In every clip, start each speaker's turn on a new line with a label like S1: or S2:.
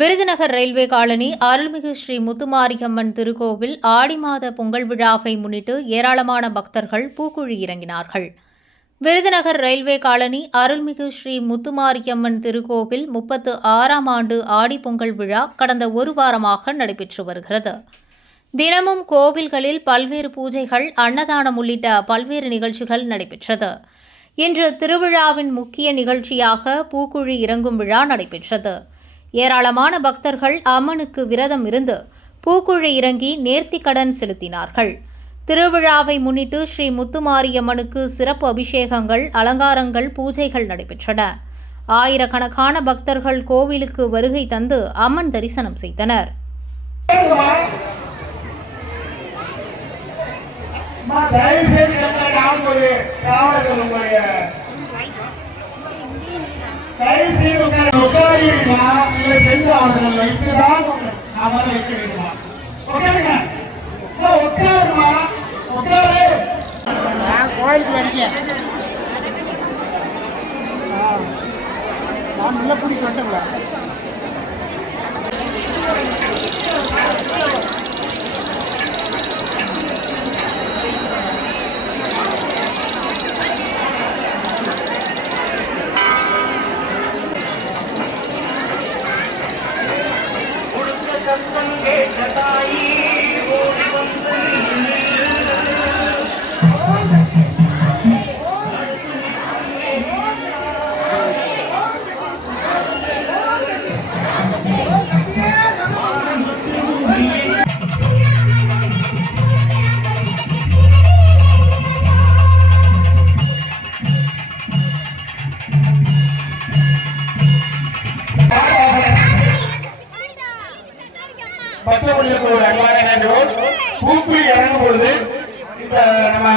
S1: Virudhunagar railway colony அருள்மிகு ஸ்ரீ முத்துமாரியம்மன் திருக்கோவில் ஆடி மாத பொங்கல் விழாவை முன்னிட்டு ஏராளமான பக்தர்கள் பூக்குழி இறங்கினார்கள். விருதுநகர் ரயில்வே காலனி அருள்மிகு ஸ்ரீ முத்துமாரியம்மன் திருக்கோவில் முப்பத்து ஆறாம் ஆண்டு ஆடி பொங்கல் விழா கடந்த ஒரு வாரமாக நடைபெற்று வருகிறது. தினமும் கோவில்களில் பல்வேறு பூஜைகள் அன்னதானம் உள்ளிட்ட பல்வேறு நிகழ்ச்சிகள் நடைபெற்றது. இன்று திருவிழாவின் முக்கிய நிகழ்ச்சியாக பூக்குழி இறங்கும் விழா நடைபெற்றது. ஏராளமான பக்தர்கள் அம்மனுக்கு விரதம் இருந்து பூக்குழி இறங்கி நேர்த்தி கடன் செலுத்தினார்கள். திருவிழாவை முன்னிட்டு ஸ்ரீ முத்துமாரியம்மனுக்கு சிறப்பு அபிஷேகங்கள் அலங்காரங்கள் பூஜைகள் நடைபெற்றன. ஆயிரக்கணக்கான பக்தர்கள் கோவிலுக்கு வருகை தந்து அம்மன் தரிசனம் செய்தனர்.
S2: தயவு செய்து இந்த அவர்கள் வைத்துதான் அவரை வைக்க வேண்டுமா உட்காருங்க உட்காருமா உட்காரு
S3: நான் கோயிலுக்கு வரீங்க நான் Bye. பத்து
S2: மணிக்கு ஒரு அன்பான வேண்டுகோள் பூக்குழி இறங்கும் பொழுது இந்த நம்ம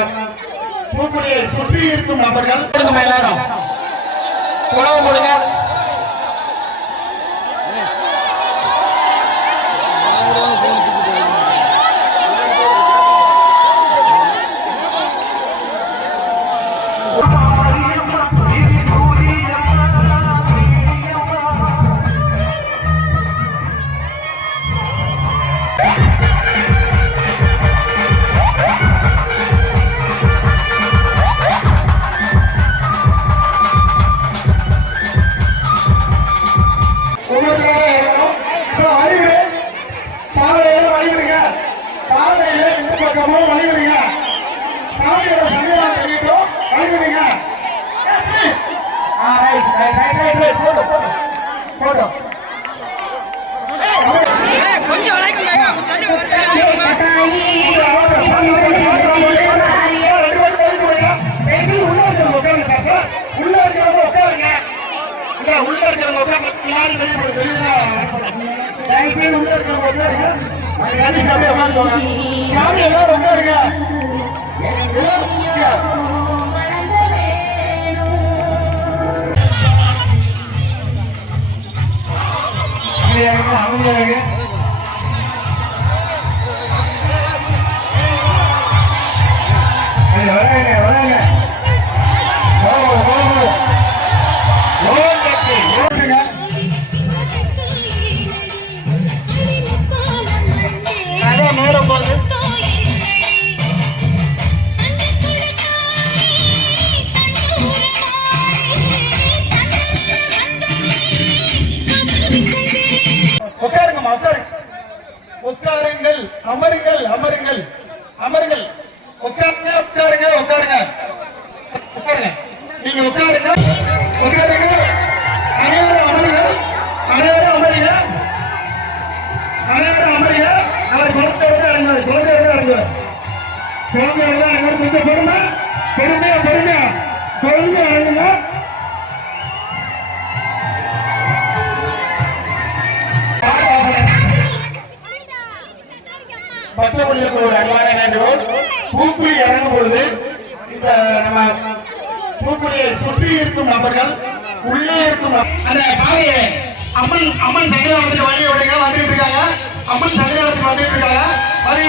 S2: பூக்குழியை சுற்றி இருக்கும் நபர்கள் எல்லாரும். உணவு கொடுங்க சாமி எல்லாம் ரொம்ப எல்லாரும் உட்காருங்கம்மா உட்காருங்கள் அமருங்கள் அமருங்கள் அமருங்கள். உட்காருங்க உட்காருங்க உட்காருங்க. உட்காருங்க. நீங்க உட்காருங்க. உட்காருங்க. அனைவரும் அமருங்க. அனைவரும் அமருங்க. அனைவரும் அமருங்க. அவர் குழந்தையோட இறங்குவார் குழந்தையோட இறங்குவார் குழந்தையோட இறங்குவார் கொஞ்சம் பொறுமை பொறுமையா பொறுமையா பொறுமையா இறங்குங்க பத்தமணிக்கு ஒரு அன்பான வேண்டுகோள் பூக்குழி இறங்கும் பொழுது இந்த நம்ம பூக்குழியை சுற்றி இருக்கும் நபர்கள் உள்ளே இருக்கும் அந்த பாதையை அம்மன் அம்மன் சங்கராவத்துக்கு வழி விடுங்க. வந்துட்டு இருக்காங்க. அம்மன் சங்கராவத்துக்கு வந்துட்டு இருக்காங்க. வழி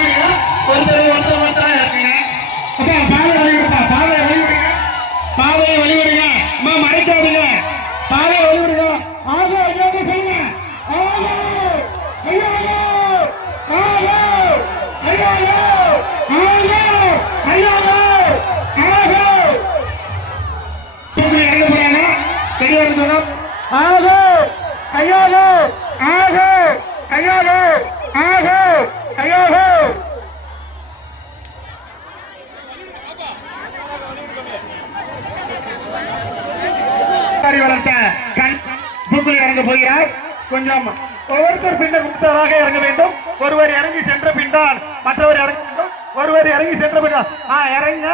S2: ஒருத்தர் ஒருத்தர் ஒருத்தர் இருக்கீங்க. அப்பா பாதை வழி விடுங்க. பாதை வழி பாதையை வழி அம்மா மறைக்காதுங்க. பாதையை வழி சாரி வளர்த்த கண் தூக்குள் இறங்க போகிறார். கொஞ்சம் ஒவ்வொருத்தர் பின்னர் முக்தராக இறங்க வேண்டும். ஒருவர் இறங்கி சென்ற பின்னால் மற்றவர் இறங்க வேண்டும். ஒருவர் இறங்கி சென்ற பின்னால். ஆ இறங்க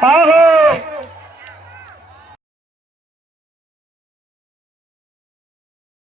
S2: ஆஹோ!